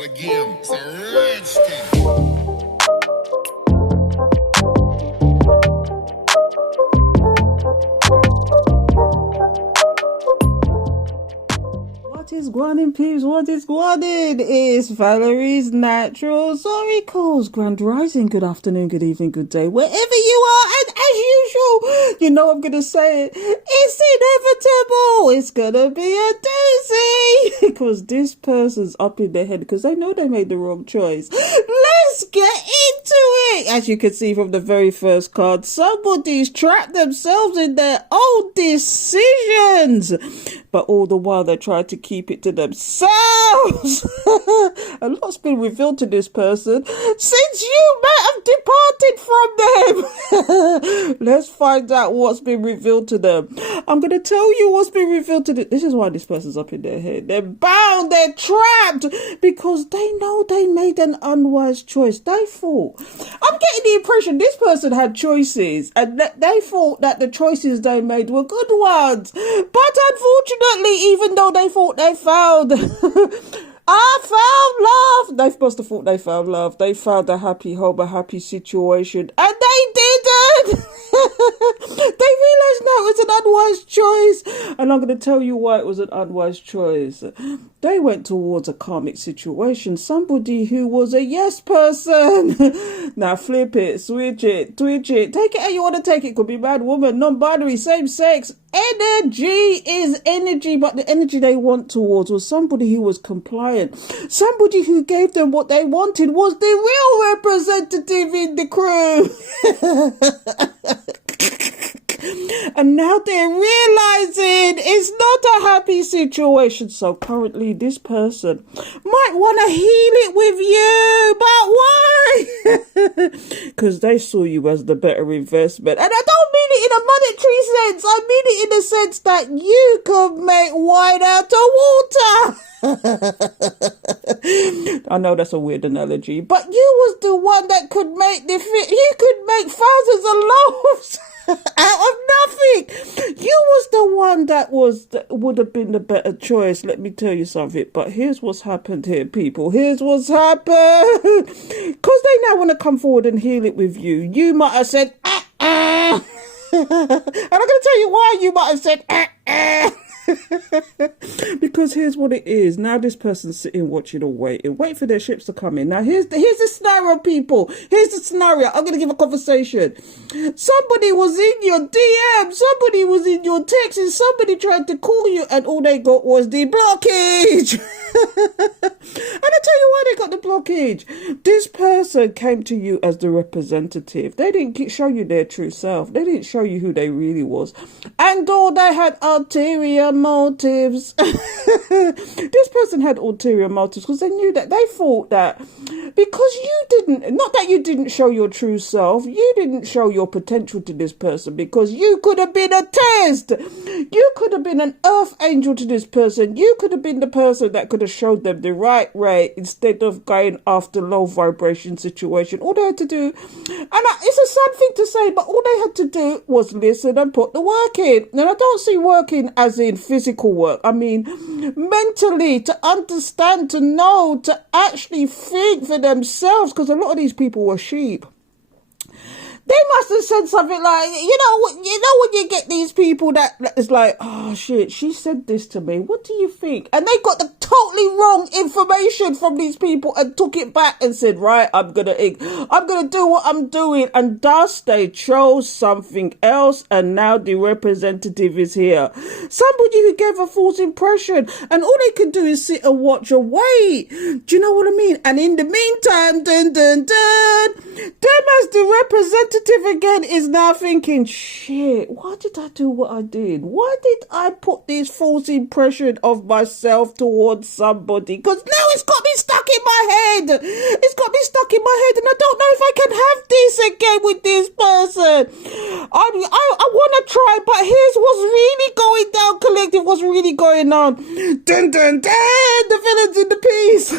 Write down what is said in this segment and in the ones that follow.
start again. It's a rage thing. What is guanin, peeps? What is guanin? It's Valeriesnatural. Sorry, calls. Grand rising. Good afternoon, good evening, good day, wherever you are. And as usual, you know I'm going to say it. It's inevitable. It's going to be a doozy. Because this person's up in their head because they know they made the wrong choice. Let's get into it. As you can see from the very first card, somebody's trapped themselves in their own decisions. But all the while they try to keep it to themselves. A lot's been revealed to this person since you might have departed from them. Let's find out what's been revealed to them. I'm going to tell you what's been revealed to them. This is why this person's up in their head. They're bound, they're trapped, because they know they made an unwise choice. They thought, I'm getting the impression this person had choices and they thought that the choices they made were good ones. But unfortunately, even though they thought they found I found love, they must have thought they found love. They found a happy home, a happy situation, and they didn't. They realised now it was an unwise choice, and I'm going to tell you why it was an unwise choice. They went towards a karmic situation, somebody who was a yes person. Now flip it, switch it, twitch it, take it how you want to take it. Could be man, woman, non-binary, same sex. Energy is energy, but the energy they want towards was somebody who was compliant. Somebody who gave them what they wanted was the real representative in the crew. And now they're realizing it's not a happy situation. So currently this person might want to heal it with you. But why? Because they saw you as the better investment. And I don't mean it in a monetary sense. I mean it in the sense that you could make wine out of water. I know that's a weird analogy, but you was the one that could make you could make thousands of loaves out of nothing. You was the one that would have been the better choice. Let me tell you something. But here's what's happened here, people. Here's what's happened. Because they now want to come forward and heal it with you. You might have said, And I'm going to tell you why you might have said, Because here's what it is. Now this person's sitting, watching or waiting. Wait for their ships to come in. Now here's the scenario, people. Here's the scenario. I'm going to give a conversation. Somebody was in your DM. Somebody was in your text and somebody tried to call you and all they got was the blockage. And I tell you why they got the blockage. This person came to you as the representative. They didn't show you their true self. They didn't show you who they really was. And all they had ulterior motives. This person had ulterior motives because they knew that they thought that because you didn't, not that you didn't show your true self, you didn't show your potential to this person because you could have been a test. You could have been an earth angel to this person. You could have been the person that could have showed them the right way instead of going after low vibration situation. All they had to do, and it's a sad thing to say, but all they had to do was listen and put the work in. And I don't see working as in physical work. I mean mentally, to understand, to know, to actually think for themselves, because a lot of these people were sheep. They must have said something like, you know when you get these people that is like, oh shit, she said this to me. What do you think? And they got the totally wrong information from these people and took it back and said, right, I'm gonna do what I'm doing. And thus they chose something else. And now the representative is here. Somebody who gave a false impression. And all they could do is sit and watch and wait. Do you know what I mean? And in the meantime, them as the representative again is now thinking, shit, why did I do what I did? Why did I put this false impression of myself towards somebody? Because now it's got me stuck in my head. It's got me stuck in my head and I don't know if I can have this again with this person. I want to try, but here's what's really going down, collective, what's really going on. Dun, dun, dun, the villain's in the piece.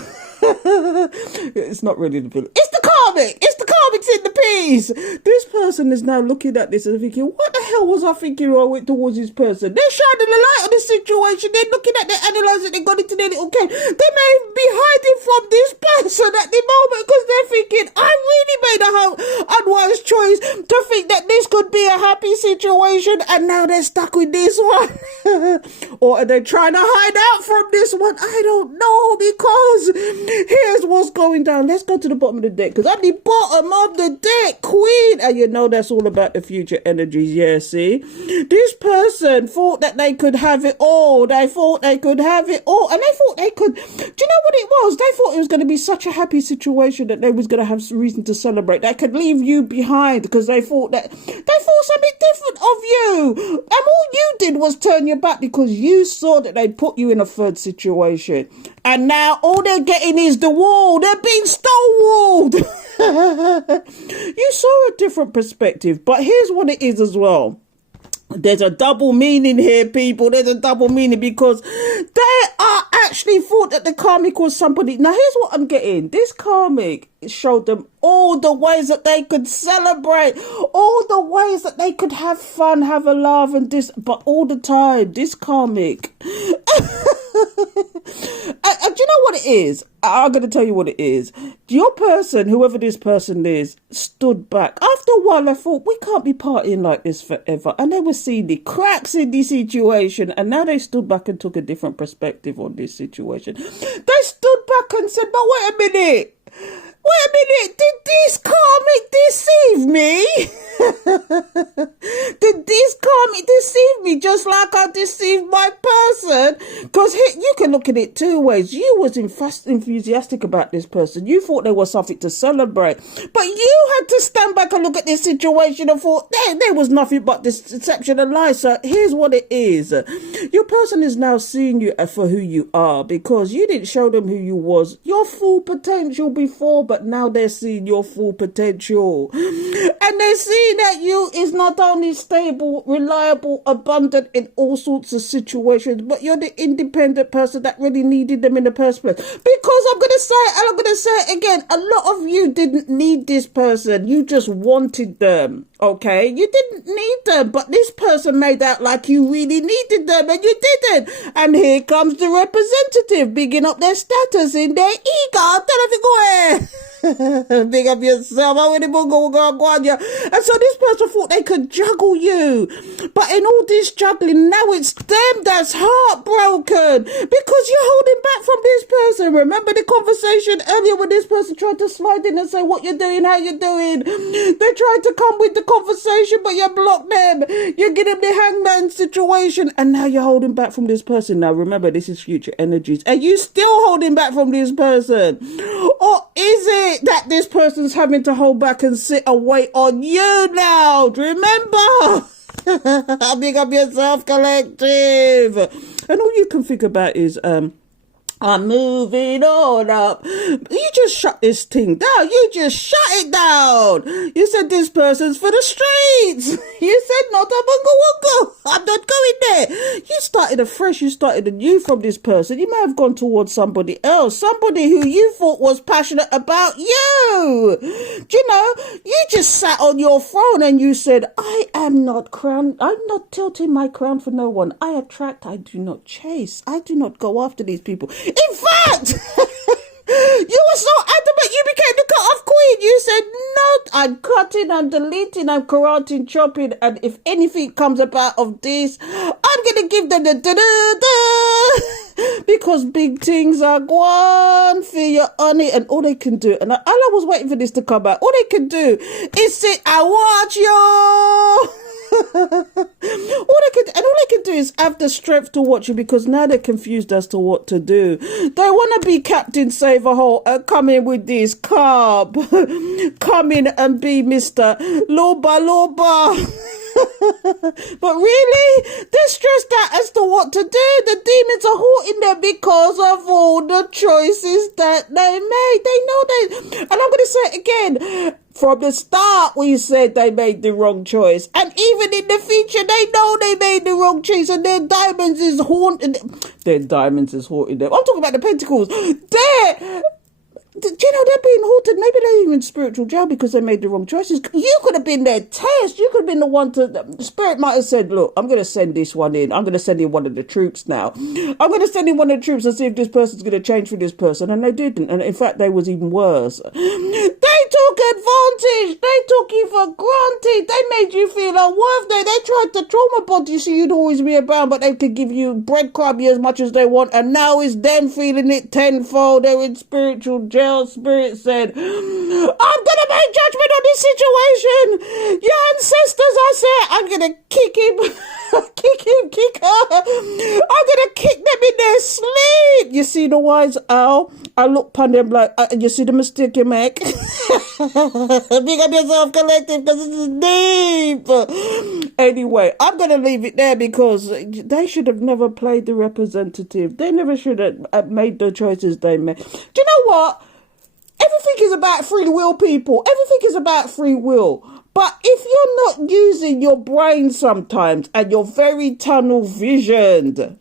It's not really the villain. It's the karmic. It's the karmics in the peas. This person is now looking at this and thinking, what the hell was I thinking when I went towards this person? They're shining a light on the situation. They're looking at, they're analysing, they got into their little cave. They may be hiding from this person at the moment because they're thinking, I really made a unwise choice to think that this could be a happy situation, and now they're stuck with this one. Or are they trying to hide out from this one? I don't know, because here's what's going down. Let's go to the bottom of the deck, because at the bottom of the deck, Queen, and you know that's all about the future energies. Yeah, see, this person thought that they could have it all. They thought they could have it all, and they thought they could. Do you know what it was? They thought it was going to be such a happy situation that they was going to have reason to celebrate. They could leave you behind because they thought something different of you, and all you did was turn your back because you saw that they put you in a third situation, and now all they're getting is the wall. They're being stonewalled. You saw a different perspective, but here's what it is as well. There's a double meaning here, people. There's a double meaning because they are actually thought that the karmic was somebody. Now, here's what I'm getting. This karmic showed them all the ways that they could celebrate, all the ways that they could have fun, have a laugh, and this, but all the time, this karmic. And do you know what it is? I'm going to tell you what it is. Your person, whoever this person is, stood back. After a while, I thought, we can't be partying like this forever. And they were seeing the cracks in the situation. And now they stood back and took a different perspective on this situation. They stood back and said, but wait a minute. Wait a minute, did this karmic deceive me? Did this karmic deceive me just like I deceived my person? Because you can look at it two ways. You was enthusiastic about this person. You thought there was something to celebrate. But you had to stand back and look at this situation and thought there was nothing but this deception and lie. So here's what it is. Your person is now seeing you for who you are because you didn't show them who you was. Your full potential before, but now they're seeing your full potential. And they're seeing that you is not only stable, reliable, abundant in all sorts of situations, but you're the independent person that really needed them in the first place. Because I'm going to say it, and I'm going to say it again, a lot of you didn't need this person. You just wanted them. Okay, you didn't need them, but this person made out like you really needed them and you didn't. And here comes the representative bigging up their status in their ego. Tell them to go ahead. Big up yourself. And so this person thought they could juggle you. But in all this juggling, now it's them that's heartbroken because you're holding back from this person. Remember the conversation earlier when this person tried to slide in and say what you're doing, how you're doing. They tried to come with the conversation, but you blocked them. You get them the hangman situation, and now you're holding back from this person. Now remember, this is future energies. Are you still holding back from this person? Or is it that this person's having to hold back and sit and wait on you now? Remember? Big up yourself, collective. And all you can think about is I'm moving on up. You just shut this thing down. You just shut it down. You said this person's for the streets. You said not a bungo. I'm not going there. You started afresh. You started anew from this person. You may have gone towards somebody else. Somebody who you thought was passionate about you. Do you know, you just sat on your throne and you said, I am not crowned. I'm not tilting my crown for no one. I attract. I do not chase. I do not go after these people. In fact, you were so adamant you became the cut-off queen. You said, no, I'm cutting, I'm deleting, I'm karate chopping, and if anything comes about of this, I'm going to give them the da-da-da, because big things are going for your honey, and all they can do, and I was waiting for this to come out, all they can do is sit and watch you. all they can do is have the strength to watch you, because now they're confused as to what to do. They want to be Captain Save-A-Hole and come in with this carb. Come in and be Mr. Loba. But really, they're stressed out as to what to do. The demons are haunting them because of all the choices that they made. They know they, and I'm going to say it again. From the start, we said they made the wrong choice. And even in the future, they know they made the wrong choice. And their diamonds is haunting them. Their diamonds is haunting them. I'm talking about the pentacles. you know, they're being halted. Maybe they're even in spiritual jail because they made the wrong choices. You could have been their test. You could have been the one to... Spirit might have said, look, I'm going to send this one in. I'm going to send in one of the troops now. I'm going to send in one of the troops and see if this person's going to change for this person. And they didn't. And in fact, they was even worse. They took advantage. They took you for granted. They made you feel unworthy. They tried to trauma bond you so you'd always be around, but they could give you breadcrumb as much as they want. And now it's them feeling it tenfold. They're in spiritual jail. Spirit said, I'm going to make judgment on this situation. Your ancestors, I said, I'm going to kick him. Kick her. I'm going to kick them in their sleep. You see the wise owl? I look upon them like, you see the mistake you make? Big up yourself, collective, because it's deep. Anyway, I'm going to leave it there because they should have never played the representative. They never should have made the choices they made. Do you know what? Everything is about free will, people. Everything is about free will. But if you're not using your brain sometimes and you're very tunnel visioned,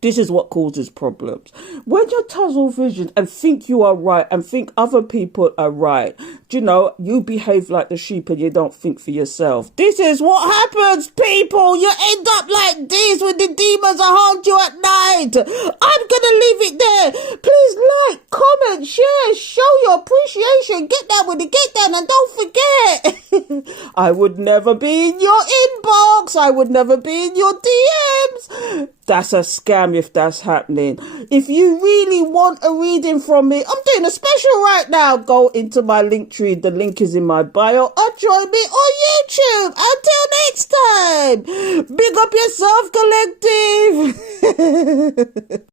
this is what causes problems. When you're tunnel visioned and think you are right and think other people are right, you know, you behave like the sheep and you don't think for yourself. This is what happens, people. You end up like this when the demons are haunt you at night. I'm going to leave it there. Please like, comment, share, show your appreciation. Get down with it, get down, and don't forget, I would never be in your inbox. I would never be in your DMs. That's a scam if that's happening. If you really want a reading from me, I'm doing a special right now. Go into my link tree. The link is in my bio. Or join me on YouTube. Until next time, big up yourself, collective.